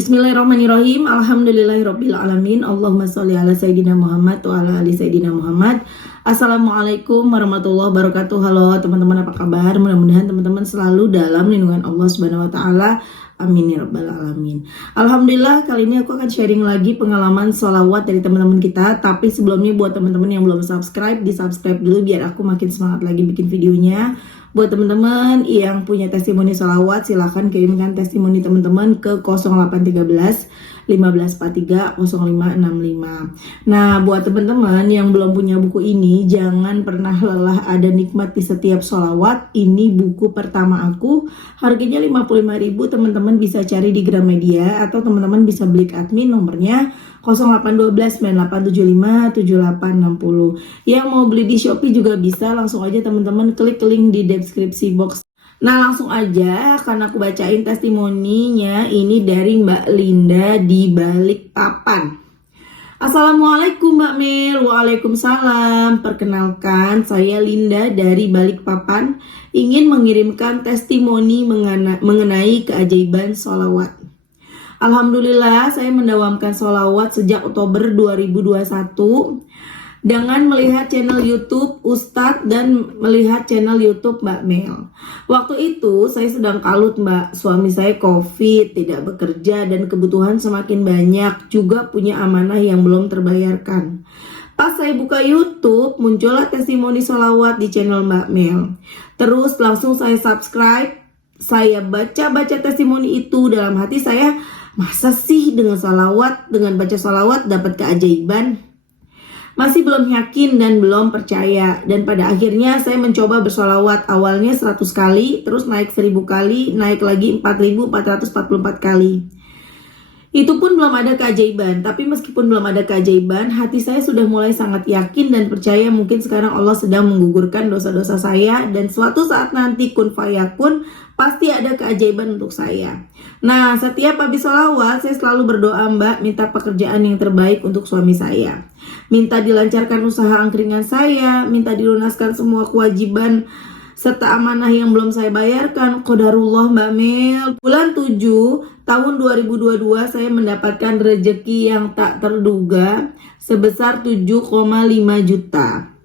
Bismillahirrahmanirrahim. Alhamdulillahirabbil alamin. Allahumma sholli ala sayidina Muhammad wa ala ali sayidina Muhammad. Assalamualaikum warahmatullahi wabarakatuh. Halo teman-teman, apa kabar? Mudah-mudahan teman-teman selalu dalam lindungan Allah Subhanahu wa taala. Amin ya rabbal alamin. Alhamdulillah, kali ini aku akan sharing lagi pengalaman sholawat dari teman-teman kita. Tapi sebelumnya buat teman-teman yang belum subscribe, di subscribe dulu biar aku makin semangat lagi bikin videonya. Buat teman-teman yang punya testimoni sholawat, silahkan kirimkan testimoni teman-teman ke 0813 1543 0565. Nah, buat teman-teman yang belum punya buku ini, jangan pernah lelah ada nikmat di setiap sholawat. Ini buku pertama aku, harganya 55.000. Teman-teman bisa cari di Gramedia atau teman-teman bisa beli ke admin, nomornya 0812 9875 7860. Yang mau beli di Shopee juga bisa, langsung aja teman-teman klik link di deskripsi box. Nah, langsung aja karena aku bacain testimoninya ini dari Mbak Linda di Balikpapan. Assalamualaikum Mbak Mel. Waalaikumsalam. Perkenalkan, saya Linda dari Balikpapan, ingin mengirimkan testimoni mengenai keajaiban sholawat. Alhamdulillah, saya mendawamkan sholawat sejak Oktober 2021 dengan melihat channel YouTube Ustadz dan melihat channel YouTube Mbak Mel. Waktu itu saya sedang kalut Mbak, suami saya COVID, tidak bekerja dan kebutuhan semakin banyak, juga punya amanah yang belum terbayarkan. Pas saya buka YouTube, muncullah testimoni sholawat di channel Mbak Mel. Terus langsung saya subscribe, saya baca-baca testimoni itu, dalam hati saya, masa sih dengan baca sholawat dapat keajaiban? Masih belum yakin dan belum percaya. Dan pada akhirnya saya mencoba bersolawat. Awalnya 100 kali, terus naik 1000 kali, naik lagi 4444 kali. Itu pun belum ada keajaiban. Tapi meskipun belum ada keajaiban, hati saya sudah mulai sangat yakin dan percaya mungkin sekarang Allah sedang menggugurkan dosa-dosa saya. Dan suatu saat nanti kun fayakun, pasti ada keajaiban untuk saya. Nah, setiap habis sholawat saya selalu berdoa Mbak, minta pekerjaan yang terbaik untuk suami saya, minta dilancarkan usaha angkringan saya, minta dilunaskan semua kewajiban serta amanah yang belum saya bayarkan. Qadarullah Mbak Mel. Bulan 7 tahun 2022 saya mendapatkan rezeki yang tak terduga sebesar 7,5 juta.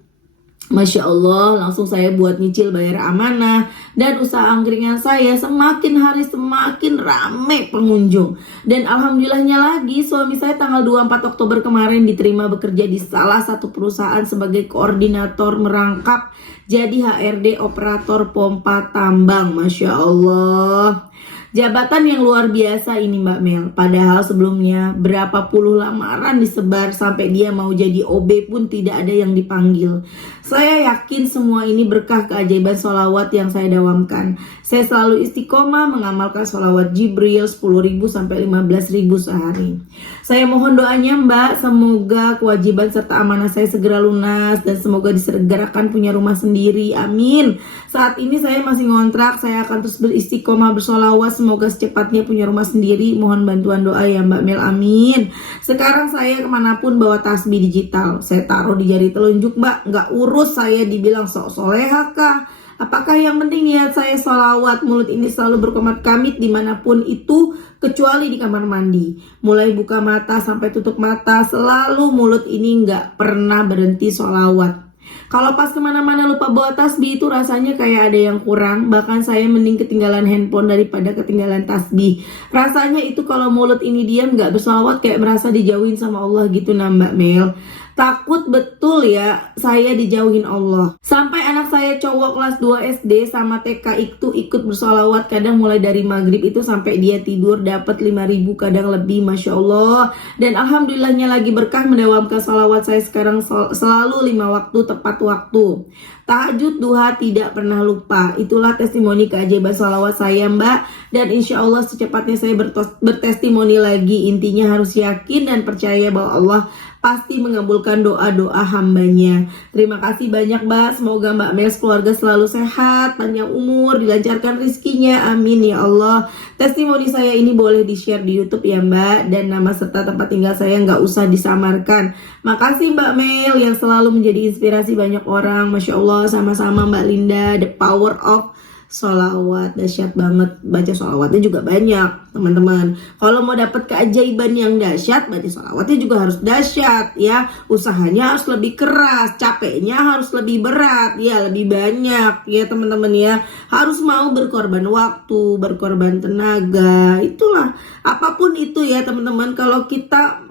Masya Allah, langsung saya buat nyicil bayar amanah, dan usaha angkringan saya semakin hari semakin rame pengunjung. Dan alhamdulillahnya lagi, suami saya tanggal 24 Oktober kemarin diterima bekerja di salah satu perusahaan sebagai koordinator merangkap jadi HRD operator pompa tambang. Masya Allah, jabatan yang luar biasa ini Mbak Mel. Padahal sebelumnya berapa puluh lamaran disebar sampai dia mau jadi OB pun tidak ada yang dipanggil. Saya yakin semua ini berkah keajaiban sholawat yang saya dawamkan. Saya selalu istiqomah mengamalkan sholawat Jibril 10.000 sampai 15.000 sehari. Saya mohon doanya Mbak, semoga kewajiban serta amanah saya segera lunas dan semoga disegerakan punya rumah sendiri. Amin. Saat ini saya masih ngontrak, saya akan terus beristiqomah bersolawat, semoga secepatnya punya rumah sendiri. Mohon bantuan doa ya Mbak Mel, amin. Sekarang saya kemanapun bawa tasbih digital, saya taruh di jari telunjuk Mbak, nggak urus saya dibilang sok soleha kah. Apakah yang penting niat saya sholawat, mulut ini selalu berkomat kamit dimanapun itu, kecuali di kamar mandi. Mulai buka mata sampai tutup mata, selalu mulut ini nggak pernah berhenti sholawat. Kalau pas kemana-mana lupa bawa tasbih itu rasanya kayak ada yang kurang. Bahkan saya mending ketinggalan handphone daripada ketinggalan tasbih. Rasanya itu kalau mulut ini diam gak bersolawat kayak merasa dijauhin sama Allah gitu nah Mbak Mel. Takut betul ya saya dijauhin Allah. Sampai anak saya cowok kelas 2 SD sama TK itu ikut bersolawat, kadang mulai dari maghrib itu sampai dia tidur dapat 5.000, kadang lebih. Masya Allah. Dan alhamdulillahnya lagi berkah mendawamkan solawat saya sekarang selalu 5 waktu tepat waktu. Tahajud, duha tidak pernah lupa. Itulah testimoni keajaiban sholawat saya Mbak. Dan insya Allah secepatnya saya bertestimoni lagi. Intinya harus yakin dan percaya bahwa Allah pasti mengabulkan doa-doa hambanya. Terima kasih banyak Mbak. Semoga Mbak Mel keluarga selalu sehat, panjang umur, dilancarkan rezekinya. Amin ya Allah. Testimoni saya ini boleh di-share di YouTube ya Mbak. Dan nama serta tempat tinggal saya nggak usah disamarkan. Makasih Mbak Mel yang selalu menjadi inspirasi banyak orang. Masya Allah, sama-sama Mbak Linda. The power of sholawat. Dahsyat banget, baca sholawatnya juga banyak teman-teman. Kalau mau dapat keajaiban yang dahsyat, baca sholawatnya juga harus dahsyat ya. Usahanya harus lebih keras, capeknya harus lebih berat ya, lebih banyak ya teman-teman ya. Harus mau berkorban waktu, berkorban tenaga, itulah apapun itu ya teman-teman. Kalau kita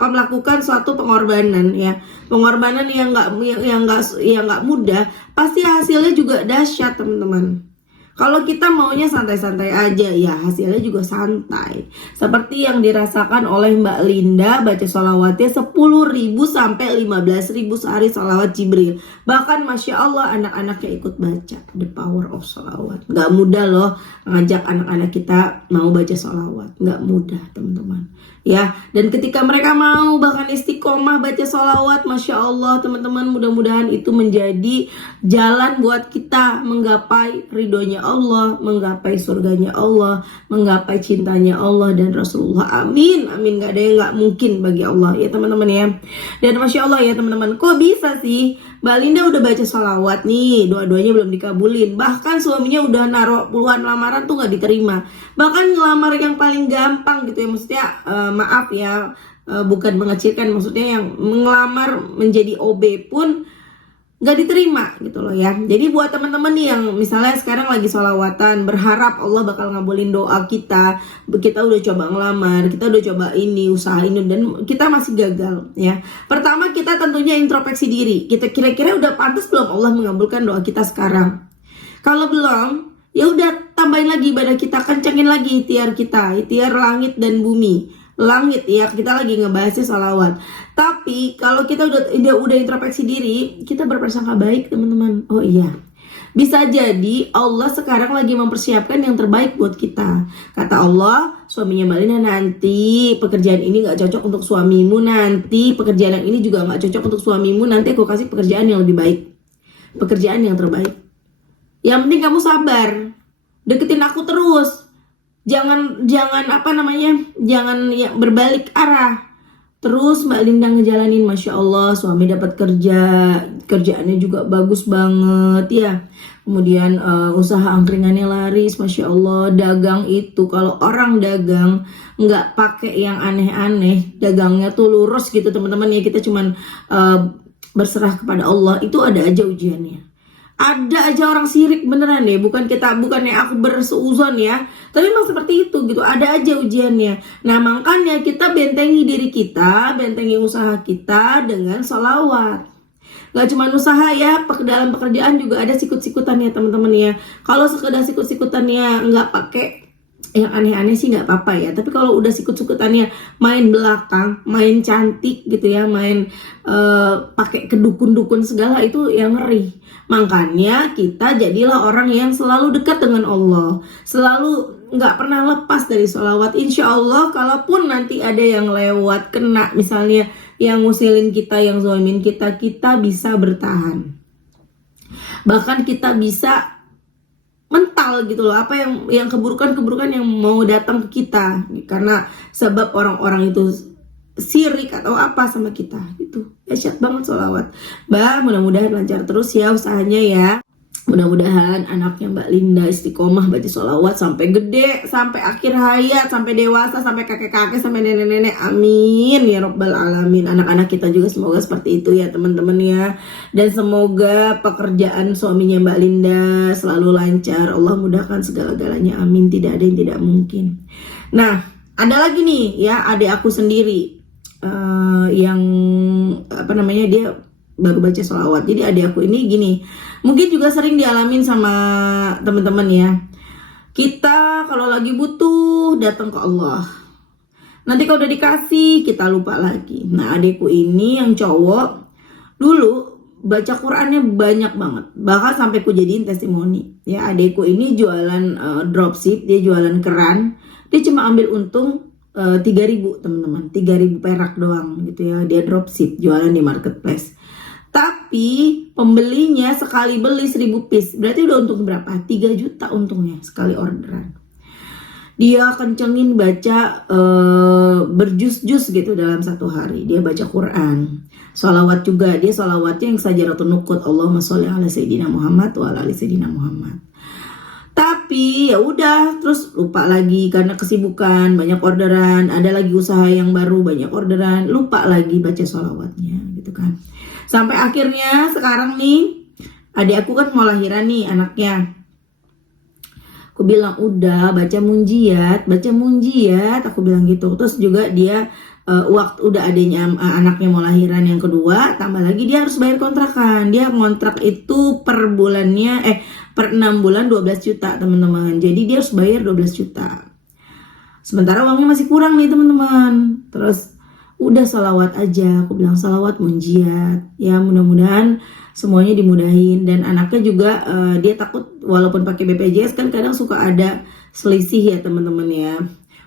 melakukan suatu pengorbanan ya, pengorbanan yang nggak mudah, pasti hasilnya juga dahsyat teman-teman. Kalau kita maunya santai-santai aja, ya hasilnya juga santai. Seperti yang dirasakan oleh Mbak Linda, baca sholawatnya 10.000 sampai 15.000 sehari sholawat Jibril. Bahkan Masya Allah anak-anaknya ikut baca. The power of sholawat. Gak mudah loh ngajak anak-anak kita mau baca sholawat. Gak mudah teman-teman. Ya, dan ketika mereka mau bahkan istiqomah baca sholawat, Masya Allah teman-teman, mudah-mudahan itu menjadi jalan buat kita menggapai ridhonya Allah, menggapai surganya Allah, menggapai cintanya Allah dan Rasulullah. Amin, amin. Gak ada yang gak mungkin bagi Allah ya teman-teman ya. Dan Masya Allah ya teman-teman, kok bisa sih Mbak Linda udah baca sholawat nih, dua-duanya belum dikabulin. Bahkan suaminya udah naruh puluhan lamaran tuh gak diterima. Bahkan ngelamar yang paling gampang gitu ya, maksudnya maaf ya, bukan mengecilkan, maksudnya yang ngelamar menjadi OB pun gak diterima gitu loh ya. Jadi buat teman-teman nih yang misalnya sekarang lagi sholawatan, berharap Allah bakal ngabulin doa kita, kita udah coba ngelamar, kita udah coba ini, usaha ini, dan kita masih gagal ya. Pertama kita tentunya introspeksi diri, kita kira-kira udah pantas belum Allah mengabulkan doa kita sekarang. Kalau belum, ya udah tambahin lagi ibadah kita, kencengin lagi ikhtiar kita, ikhtiar langit dan bumi. Langit ya, kita lagi ngebahasnya sholawat. Tapi kalau kita udah introspeksi diri, kita berprasangka baik teman-teman. Oh iya, bisa jadi Allah sekarang lagi mempersiapkan yang terbaik buat kita. Kata Allah, suaminya Mbak Lina, nanti pekerjaan ini gak cocok untuk suamimu, nanti pekerjaan yang ini juga gak cocok untuk suamimu, nanti aku kasih pekerjaan yang lebih baik, pekerjaan yang terbaik. Yang penting kamu sabar, deketin aku terus. Jangan jangan ya, berbalik arah. Terus Mbak Linda ngejalanin, Masya Allah, suami dapat kerjaannya juga bagus banget ya. Kemudian usaha angkringannya laris, Masya Allah. Dagang itu, kalau orang dagang nggak pakai yang aneh-aneh, dagangnya tuh lurus gitu teman-teman ya, kita cuman berserah kepada Allah, itu ada aja ujiannya. Ada aja orang sirik beneran deh, bukannya aku berseuzon ya, tapi memang seperti itu gitu, ada aja ujiannya. Nah makanya kita bentengi diri kita, bentengi usaha kita dengan sholawat. Gak cuma usaha ya, dalam pekerjaan juga ada sikut-sikutannya teman-teman ya. Kalau sekedar sikut-sikutannya nggak pakai yang aneh-aneh sih nggak apa-apa ya, tapi kalau udah sikut-sikutannya main belakang, main cantik gitu ya, main pakai kedukun-dukun segala, itu yang ngeri. Makanya kita jadilah orang yang selalu dekat dengan Allah, selalu nggak pernah lepas dari sholawat. Insya Allah kalaupun nanti ada yang lewat kena misalnya yang ngusilin kita, yang zalimin kita, kita bisa bertahan. Bahkan kita bisa mental gitu loh, apa yang keburukan-keburukan yang mau datang ke kita karena sebab orang-orang itu sirik atau apa sama kita gitu. Dahsyat banget sholawat. Mbak, mudah-mudahan lancar terus ya usahanya ya. Mudah-mudahan anaknya Mbak Linda istiqomah baca sholawat sampai gede, sampai akhir hayat, sampai dewasa, sampai kakek-kakek, sampai nenek-nenek. Amin ya Rabbal Alamin. Anak-anak kita juga semoga seperti itu ya teman-teman ya. Dan semoga pekerjaan suaminya Mbak Linda selalu lancar. Allah mudahkan segala-galanya. Amin. Tidak ada yang tidak mungkin. Nah, ada lagi nih ya, adik aku sendiri yang dia baru baca sholawat. Jadi adik aku ini gini, mungkin juga sering dialamin sama teman-teman ya. Kita kalau lagi butuh datang ke Allah, nanti kalau udah dikasih kita lupa lagi. Nah adikku ini yang cowok dulu baca Qurannya banyak banget, bahkan sampai ku jadiin testimoni ya. Adikku ini jualan dropship, dia jualan keran, dia cuma ambil untung 3.000 teman-teman, 3.000 perak doang gitu ya. Dia dropship, jualan di marketplace. Tapi pembelinya sekali beli 1.000 piece, berarti udah untung berapa? 3 juta untungnya sekali orderan. dia kencengin baca berjus-jus gitu dalam satu hari. Dia baca Quran, sholawat juga. Dia sholawatnya yang sajaratun nukut, Allahumma sholli ala sayyidina Muhammad wa ala ali sayyidina Muhammad. Tapi ya udah, terus lupa lagi karena kesibukan, banyak orderan, ada lagi usaha yang baru, banyak orderan, lupa lagi baca sholawatnya gitu kan. Sampai akhirnya sekarang nih, adik aku kan mau lahiran nih anaknya. Aku bilang udah baca munjiat, aku bilang gitu. Terus juga dia waktu udah adanya anaknya mau lahiran yang kedua, tambah lagi dia harus bayar kontrakan. Dia ngontrak itu per bulannya per 6 bulan 12 juta teman-teman. Jadi dia harus bayar 12 juta. Sementara uangnya masih kurang nih teman-teman. Terus udah salawat aja, aku bilang salawat munjiat. Ya mudah-mudahan semuanya dimudahin. Dan anaknya juga dia takut walaupun pakai BPJS kan kadang suka ada selisih ya teman-teman ya.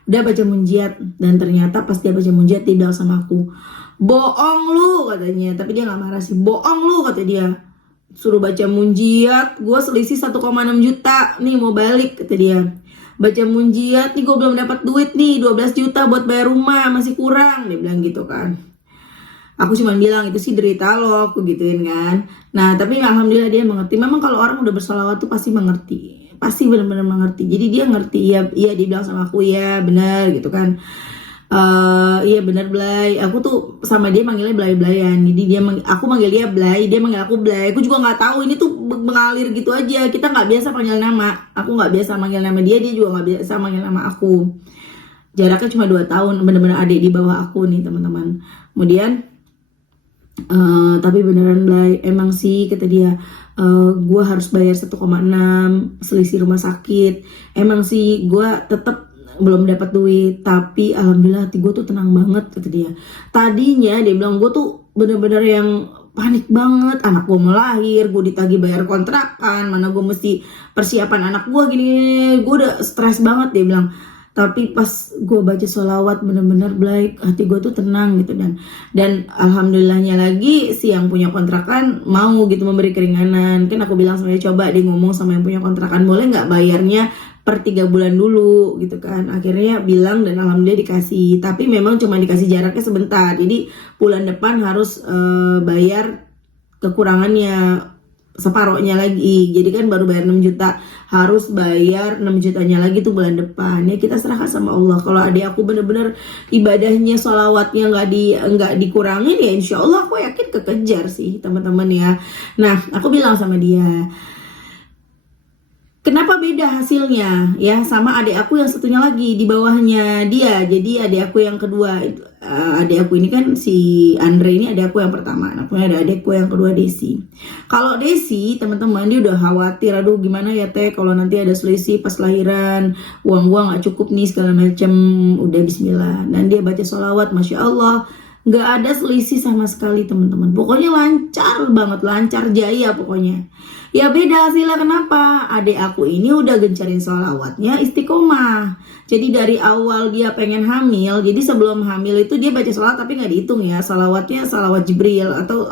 Udah baca munjiat, dan ternyata pas dia baca munjiat dia bilang sama aku, bohong lu katanya. Tapi dia gak marah sih, bohong lu kata dia, suruh baca munjiat, gue selisih 1,6 juta nih mau balik kata dia. Baca munjiat nih gue belum dapat duit nih 12 juta buat bayar rumah, masih kurang, dia bilang gitu kan. Aku cuma bilang itu sih derita lo, aku gituin kan. Nah tapi alhamdulillah dia mengerti. Memang kalau orang udah bersalawat tuh pasti mengerti, pasti benar-benar mengerti. Jadi dia ngerti, iya dia bilang sama aku ya benar gitu kan. Iya benar Blay. Aku tuh sama dia manggilnya Blay-Blayan. Jadi aku manggil dia Blay, dia manggil aku Blay. Aku juga nggak tahu, ini tuh mengalir gitu aja. Kita nggak biasa panggil nama. Aku nggak biasa manggil nama dia juga nggak biasa manggil nama aku. Jaraknya cuma 2 tahun, benar-benar adik di bawah aku nih teman-teman. Kemudian tapi beneran Blay, emang sih kata dia, gue harus bayar 1,6 selisih rumah sakit. Emang sih gue tetap belum dapat duit, tapi alhamdulillah hati gue tuh tenang banget kata dia. Tadinya dia bilang gue tuh bener-bener yang panik banget, anak gue mau lahir, gue ditagih bayar kontrakan, mana gue mesti persiapan anak gue gini, gue udah stres banget dia bilang. Tapi pas gue baca sholawat bener-bener Blay, hati gue tuh tenang gitu. Dan alhamdulillahnya lagi si yang punya kontrakan mau gitu memberi keringanan. Kan aku bilang sama dia, coba dia ngomong sama yang punya kontrakan, boleh nggak bayarnya per 3 bulan dulu gitu kan. Akhirnya bilang dan alhamdulillah dikasih. Tapi memang cuma dikasih jaraknya sebentar. Jadi bulan depan harus bayar kekurangannya, separohnya lagi. Jadi kan baru bayar 6 juta, harus bayar 6 jutanya lagi tuh bulan depan. Ya kita serahkan sama Allah. Kalau adik aku bener-bener ibadahnya, sholawatnya nggak dikurangin, ya insya Allah aku yakin kekejar sih teman-teman ya. Nah aku bilang sama dia, kenapa beda hasilnya ya sama adik aku yang satunya lagi di bawahnya dia. Jadi adik aku yang kedua, adik aku ini kan si Andre ini adik aku yang pertama. Nah, ada adikku yang kedua Desi. Kalau Desi teman-teman dia udah khawatir, aduh gimana ya teh kalau nanti ada selisih pas lahiran, uang gua nggak cukup nih segala macam. Udah Bismillah. Dan dia baca sholawat, masya Allah, nggak ada selisih sama sekali teman-teman. Pokoknya lancar banget, lancar jaya pokoknya. Ya beda hasilnya, kenapa? Adik aku ini udah gencarin sholawatnya istiqomah. Jadi dari awal dia pengen hamil, jadi sebelum hamil itu dia baca sholawat tapi nggak dihitung ya. Sholawatnya sholawat Jibril atau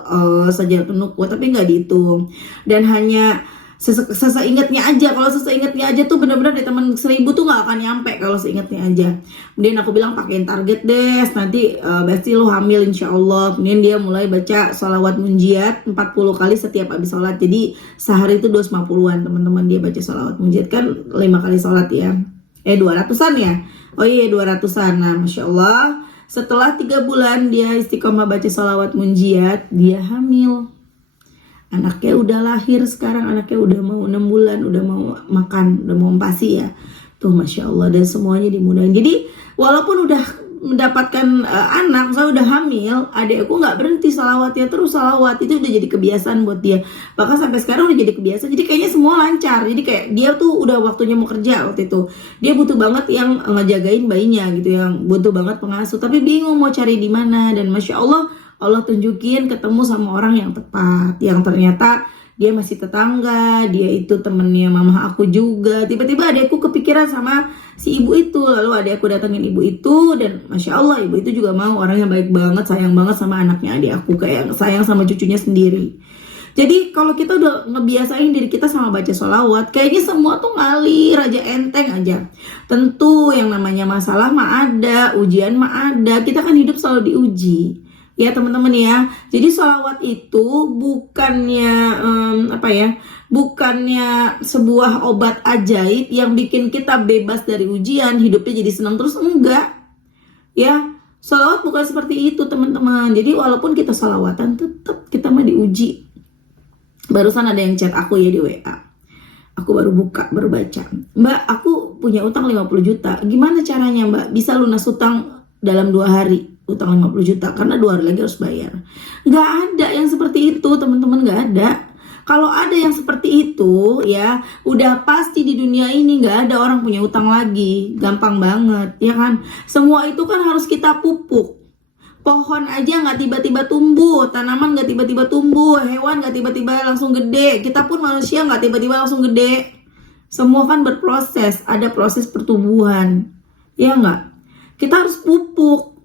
sajadatun nukut tapi nggak dihitung. Dan hanya seingatnya aja. Kalau seingatnya aja tuh bener-bener di temen 1000 tuh nggak akan nyampe kalau seingatnya aja. Kemudian aku bilang pakein target deh, nanti Besti lu hamil insya Allah. Kemudian dia mulai baca sholawat munjiat 40 kali setiap habis sholat. Jadi sehari itu 250-an teman-teman dia baca sholawat munjiat, kan 5 kali sholat ya. 200-an ya. Oh iya 200-an. Nah masya Allah setelah 3 bulan dia istiqomah baca sholawat munjiat, dia hamil. Anaknya udah lahir sekarang, anaknya udah mau 6 bulan, udah mau makan, udah mau empasi ya. Tuh masya Allah, dan semuanya dimudahin. Jadi walaupun udah mendapatkan anak, saya udah hamil, adekku nggak berhenti salawatnya terus salawat. Itu udah jadi kebiasaan buat dia. Bahkan sampai sekarang udah jadi kebiasaan. Jadi kayaknya semua lancar. Jadi kayak dia tuh udah waktunya mau kerja waktu itu. Dia butuh banget yang ngejagain bayinya gitu, yang butuh banget pengasuh. Tapi bingung mau cari di mana. Dan masya Allah, Allah tunjukin ketemu sama orang yang tepat, yang ternyata dia masih tetangga, dia itu temennya mama aku juga. Tiba-tiba adekku kepikiran sama si ibu itu, lalu adekku datengin ibu itu, dan masya Allah ibu itu juga mau, orang yang baik banget, sayang banget sama anaknya adik aku, kayak sayang sama cucunya sendiri. Jadi kalau kita udah ngebiasain diri kita sama baca sholawat, kayaknya semua tuh ngalir aja, enteng aja. Tentu yang namanya masalah mah ada, ujian mah ada. Kita kan hidup selalu diuji, ya teman-teman ya. Jadi sholawat itu bukannya bukannya sebuah obat ajaib yang bikin kita bebas dari ujian, hidupnya jadi senang terus, enggak. Ya, sholawat bukan seperti itu teman-teman. Jadi walaupun kita sholawatan, tetap kita mah diuji. Barusan ada yang chat aku ya di WA. Aku baru buka, baru baca. Mbak, aku punya utang 50 juta. Gimana caranya Mbak? Bisa lunas utang dalam 2 hari. Utang 50 juta. Karena 2 hari lagi harus bayar. Gak ada yang seperti itu teman-teman, gak ada. Kalau ada yang seperti itu ya, udah pasti di dunia ini gak ada orang punya utang lagi. Gampang banget, ya kan? Semua itu kan harus kita pupuk. Pohon aja nggak tiba-tiba tumbuh, tanaman nggak tiba-tiba tumbuh, hewan nggak tiba-tiba langsung gede, kita pun manusia nggak tiba-tiba langsung gede. Semua kan berproses, ada proses pertumbuhan, ya nggak? Kita harus pupuk.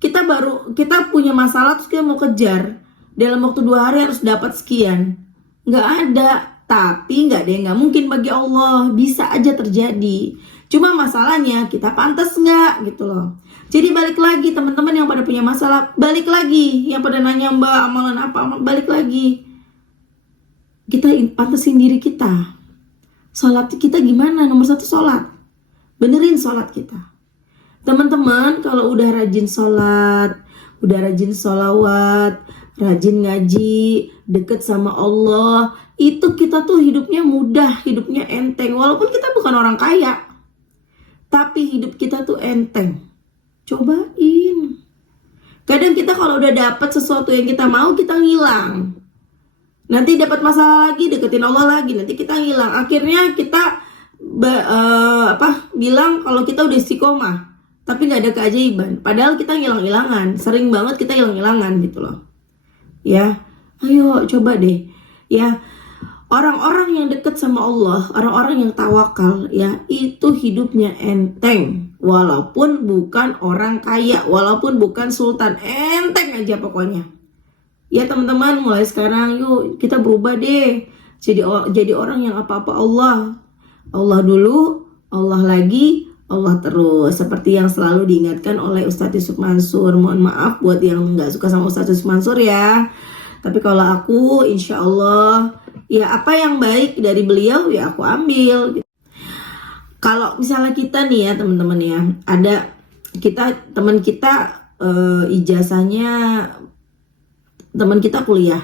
Kita punya masalah terus kita mau kejar, dalam waktu 2 hari harus dapat sekian, nggak ada. Tapi nggak ada yang nggak mungkin bagi Allah, bisa aja terjadi. Cuma masalahnya kita pantas nggak gitu loh. Jadi balik lagi teman-teman yang pada punya masalah, balik lagi. Yang pada nanya Mbak amalan apa, balik lagi. Kita pantasin diri kita. Sholat kita gimana? Nomor 1 sholat. Benerin sholat kita. Teman-teman kalau udah rajin sholat, udah rajin sholawat, rajin ngaji, deket sama Allah, itu kita tuh hidupnya mudah, hidupnya enteng. Walaupun kita bukan orang kaya, tapi hidup kita tuh enteng. Cobain. Kadang kita kalau udah dapat sesuatu yang kita mau, kita ngilang. Nanti dapat masalah lagi, deketin Allah lagi, nanti kita ngilang. Akhirnya kita bilang kalau kita udah istiqomah, tapi nggak ada keajaiban. Padahal kita ngilang-ngilangan. Sering banget kita ngilang-ngilangan gitu loh. Ya, ayo coba deh. Ya, orang-orang yang dekat sama Allah, orang-orang yang tawakal, ya itu hidupnya enteng. Walaupun bukan orang kaya, walaupun bukan sultan, enteng aja pokoknya. Ya teman-teman, mulai sekarang yuk kita berubah deh. Jadi orang yang apa-apa Allah. Allah dulu, Allah lagi, Allah terus. Seperti yang selalu diingatkan oleh Ustadz Yusuf Mansur. Mohon maaf buat yang gak suka sama Ustadz Yusuf Mansur ya. Tapi kalau aku insya Allah, ya apa yang baik dari beliau ya aku ambil. Kalau misalnya kita nih ya teman-teman ya, ada teman kita ijazahnya, teman kita kuliah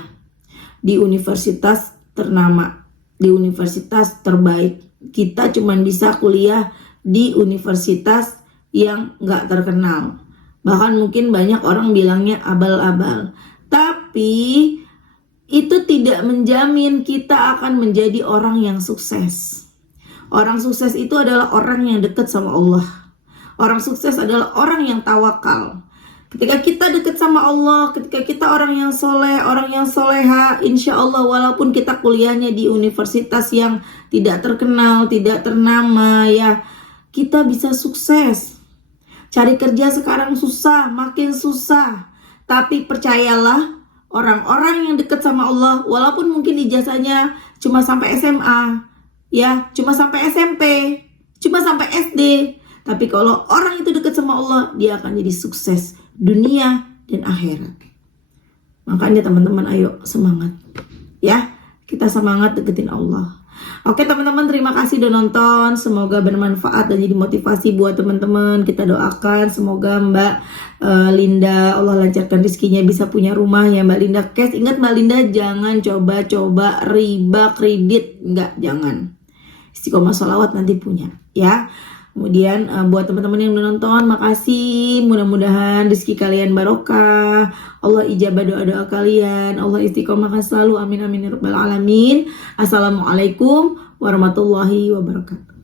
di universitas ternama, di universitas terbaik. Kita cuman bisa kuliah di universitas yang nggak terkenal. Bahkan mungkin banyak orang bilangnya abal-abal. Tapi itu tidak menjamin kita akan menjadi orang yang sukses. Orang sukses itu adalah orang yang dekat sama Allah. Orang sukses adalah orang yang tawakal. Ketika kita dekat sama Allah, ketika kita orang yang soleh, orang yang soleha, insya Allah walaupun kita kuliahnya di universitas yang tidak terkenal, tidak ternama, ya kita bisa sukses. Cari kerja sekarang susah, makin susah. Tapi percayalah, orang-orang yang dekat sama Allah, walaupun mungkin ijazahnya cuma sampai SMA, ya cuma sampai SMP, cuma sampai SD, tapi kalau orang itu dekat sama Allah, dia akan jadi sukses dunia dan akhirat. Makanya teman-teman ayo semangat ya, kita semangat deketin Allah. Oke teman-teman, terima kasih udah nonton, semoga bermanfaat dan jadi motivasi buat teman-teman. Kita doakan semoga Mbak Linda Allah lancarkan rezekinya, bisa punya rumah ya Mbak Linda. Cash, ingat Mbak Linda, jangan coba-coba riba kredit, enggak, jangan. Istiqomah sholawat nanti punya ya. Kemudian buat teman-teman yang udah nonton, makasih. Mudah-mudahan rezeki kalian barokah, Allah ijabah doa-doa kalian, Allah istiqomahkan selalu, amin amin ya rabbal alamin. Assalamualaikum warahmatullahi wabarakatuh.